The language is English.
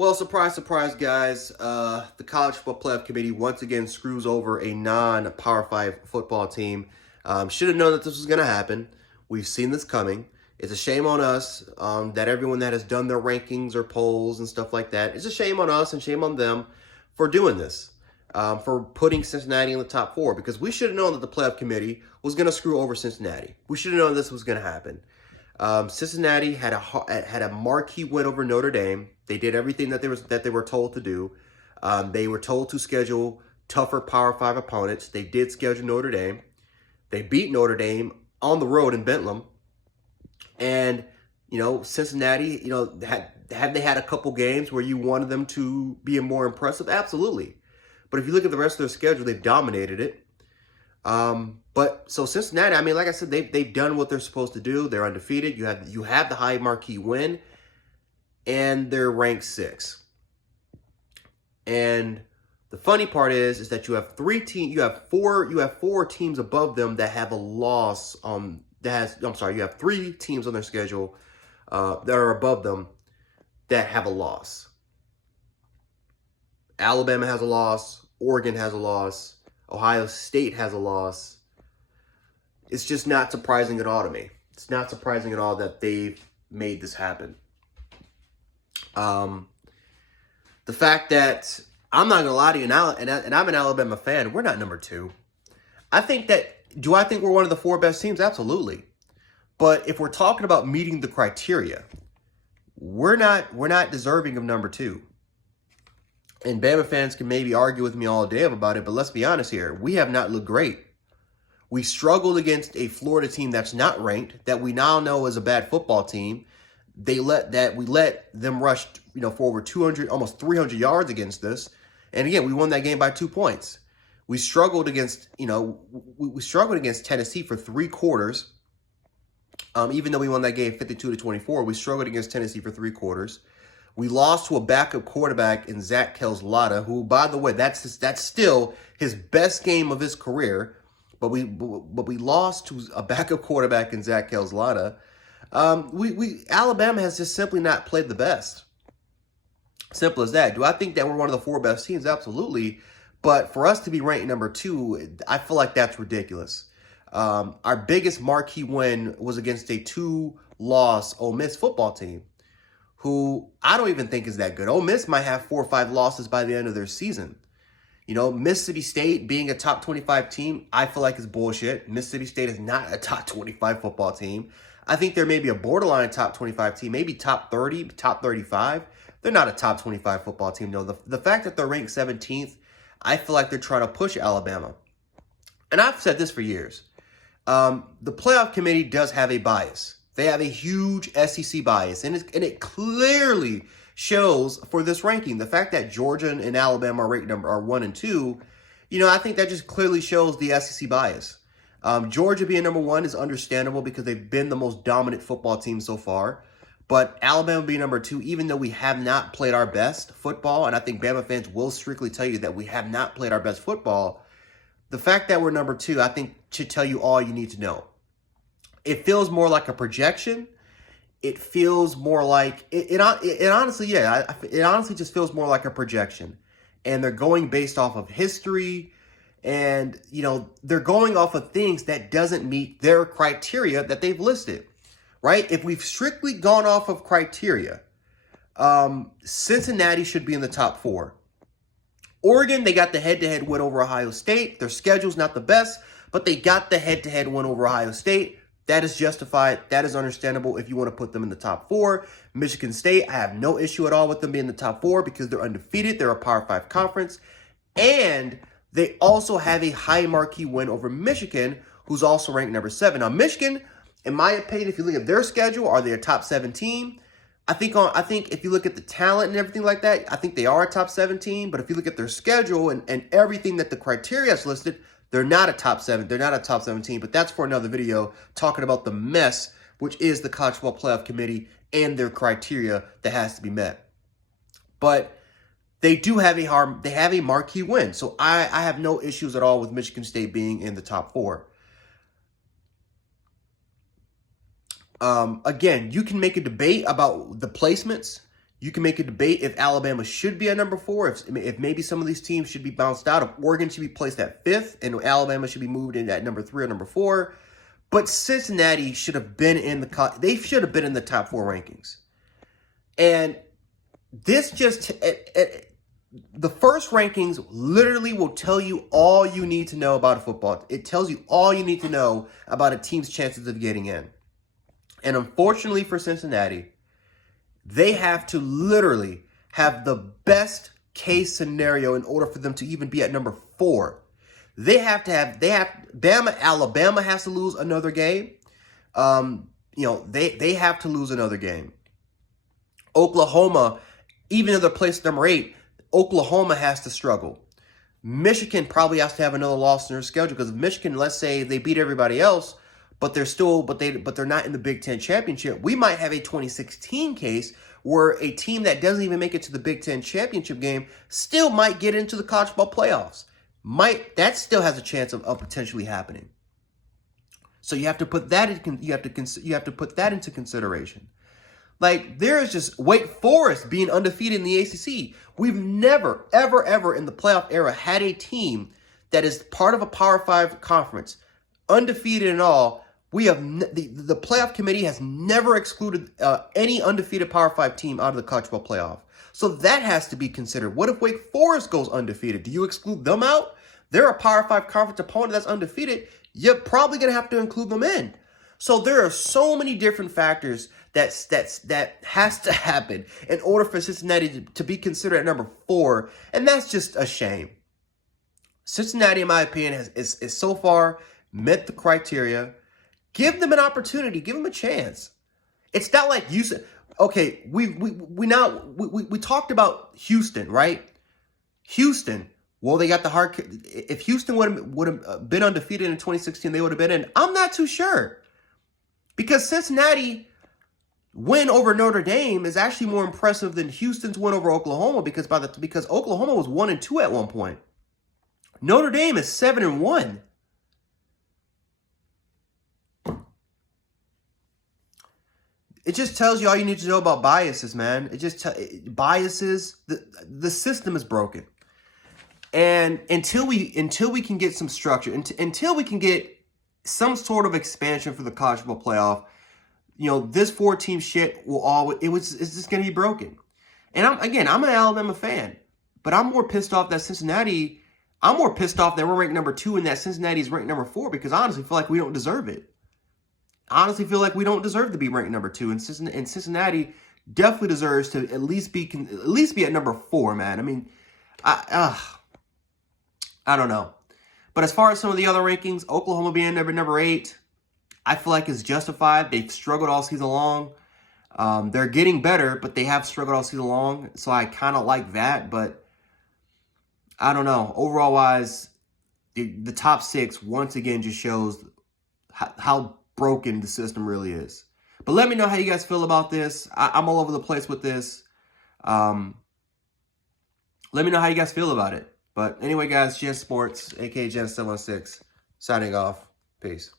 Well, surprise, surprise, guys. The College Football Playoff Committee once again screws over a non-Power 5 football team. Should have known that this was going to happen. We've seen this coming. It's a shame on us that everyone that has done their rankings or polls and stuff like that, it's a shame on us and shame on them for doing this, for putting Cincinnati in the top 4, because we should have known that the Playoff Committee was going to screw over Cincinnati. We should have known this was going to happen. Cincinnati had a marquee win over Notre Dame. They did everything that they were told to do. They were told to schedule tougher Power 5 opponents. They did schedule Notre Dame. They beat Notre Dame on the road in Bentley. And, Cincinnati, have they had a couple games where you wanted them to be more impressive? Absolutely. But if you look at the rest of their schedule, they've dominated it. So Cincinnati, I mean, like I said, they've done what they're supposed to do. They're undefeated. You have the high marquee win, and they're ranked 6. And the funny part is that you have four teams above them that have a loss you have 3 teams on their schedule that are above them that have a loss. Alabama has a loss, Oregon has a loss, Ohio State has a loss. It's just not surprising at all to me. It's not surprising at all that they've made this happen. The fact that, I'm not going to lie to you now, and I'm an Alabama fan, we're not number 2. Do I think we're one of the 4 best teams? Absolutely. But if we're talking about meeting the criteria, we're not deserving of number 2. And Bama fans can maybe argue with me all day about it, but let's be honest here. We have not looked great. We struggled against a Florida team that's not ranked, that we now know is a bad football team. We let them rush, for over 200, almost 300 yards against us. And again, we won that game by 2 points. We struggled against, we struggled against Tennessee for 3 quarters. Even though we won that game 52-24, we struggled against Tennessee for 3 quarters. We lost to a backup quarterback in Zach Kelslada, who, by the way, that's still his best game of his career. But we lost to a backup quarterback in Zach Kelslada. Alabama has just simply not played the best. Simple as that. Do I think that we're one of the 4 best teams? Absolutely. But for us to be ranked number 2, I feel like that's ridiculous. Our biggest marquee win was against a 2-loss Ole Miss football team, who I don't even think is that good. Ole Miss might have 4 or 5 losses by the end of their season. Mississippi State being a top 25 team, I feel like is bullshit. Mississippi State is not a top 25 football team. I think they're maybe a borderline top 25 team, maybe top 30, top 35. They're not a top 25 football team. No, the fact that they're ranked 17th, I feel like they're trying to push Alabama. And I've said this for years. The playoff committee does have a bias. They have a huge SEC bias, and it clearly shows for this ranking. The fact that Georgia and Alabama are 1 and 2, I think that just clearly shows the SEC bias. Georgia being number 1 is understandable because they've been the most dominant football team so far. But Alabama being number 2, even though we have not played our best football, and I think Bama fans will strictly tell you that we have not played our best football, the fact that we're number 2, I think, should tell you all you need to know. It feels more like a projection. It feels more like it honestly just feels more like a projection. And they're going based off of history, and they're going off of things that doesn't meet their criteria that they've listed. Right? If we've strictly gone off of criteria, Cincinnati should be in the top 4. Oregon, they got the head-to-head win over Ohio State. Their schedule's not the best, but they got the head-to-head win over Ohio State. That is justified. That is understandable if you want to put them in the top 4. Michigan State, I have no issue at all with them being in the top 4 because they're undefeated. They're a Power 5 conference. And they also have a high marquee win over Michigan, who's also ranked number 7. Now, Michigan, in my opinion, if you look at their schedule, are they a top 7 team? I think if you look at the talent and everything like that, I think they are a top 17. But if you look at their schedule and everything that the criteria is listed, they're not a top 7. They're not a top 17. But that's for another video talking about the mess, which is the College Football Playoff Committee and their criteria that has to be met. But they do have a marquee win. So I have no issues at all with Michigan State being in the top 4. Again, you can make a debate about the placements. You can make a debate if Alabama should be at number 4, if maybe some of these teams should be bounced out, if Oregon should be placed at 5th, and Alabama should be moved in at number 3 or number 4. But Cincinnati should have been in the top 4 rankings. And this the first rankings literally will tell you all you need to know about a football. It tells you all you need to know about a team's chances of getting in. And unfortunately for Cincinnati, they have to literally have the best case scenario in order for them to even be at number 4. Alabama has to lose another game. They have to lose another game. Oklahoma, even though they're placed number 8, Oklahoma has to struggle. Michigan probably has to have another loss in their schedule, because if Michigan, let's say they beat everybody else, but they're not in the Big Ten championship, we might have a 2016 case where a team that doesn't even make it to the Big Ten championship game still might get into the college football playoffs. That still has a chance of potentially happening. So you have to put that into consideration. Like, there is just Wake Forest being undefeated in the ACC. We've never, ever, ever in the playoff era had a team that is part of a Power 5 conference, undefeated and all. We have the playoff committee has never excluded any undefeated Power 5 team out of the college football playoff. So that has to be considered. What if Wake Forest goes undefeated? Do you exclude them out? They're a Power 5 conference opponent that's undefeated. You're probably going to have to include them in. So there are so many different factors that has to happen in order for Cincinnati to be considered at number 4, and that's just a shame. Cincinnati, in my opinion, is so far met the criteria. Give them an opportunity. Give them a chance. It's not like you said. Okay, we talked about Houston, right? Houston. Well, they got the hard. If Houston would have been undefeated in 2016, they would have been in. I'm not too sure, because Cincinnati win over Notre Dame is actually more impressive than Houston's win over Oklahoma, because Oklahoma was 1-2 at one point. Notre Dame is 7-1. It just tells you all you need to know about biases, man. It just biases. The system is broken, and until we can get some structure, until we can get some sort of expansion for the college football playoff, this 4-team shit it's just going to be broken. And I'm an Alabama fan, but I'm more pissed off that Cincinnati. I'm more pissed off that we're ranked number 2 and that Cincinnati is ranked number 4, because I honestly feel like we don't deserve it. I honestly feel like we don't deserve to be ranked number 2, and Cincinnati definitely deserves to at least be at number 4, man. I mean, I don't know. But as far as some of the other rankings, Oklahoma being number 8, I feel like is justified. They've struggled all season long. They're getting better, but they have struggled all season long. So I kind of like that, but I don't know. Overall wise, the top 6 once again just shows how broken the system really is. But let me know how you guys feel about this. I'm all over the place with this. Let me know how you guys feel about it. But anyway, guys, Gen Sports, aka Gen 716, signing off. Peace.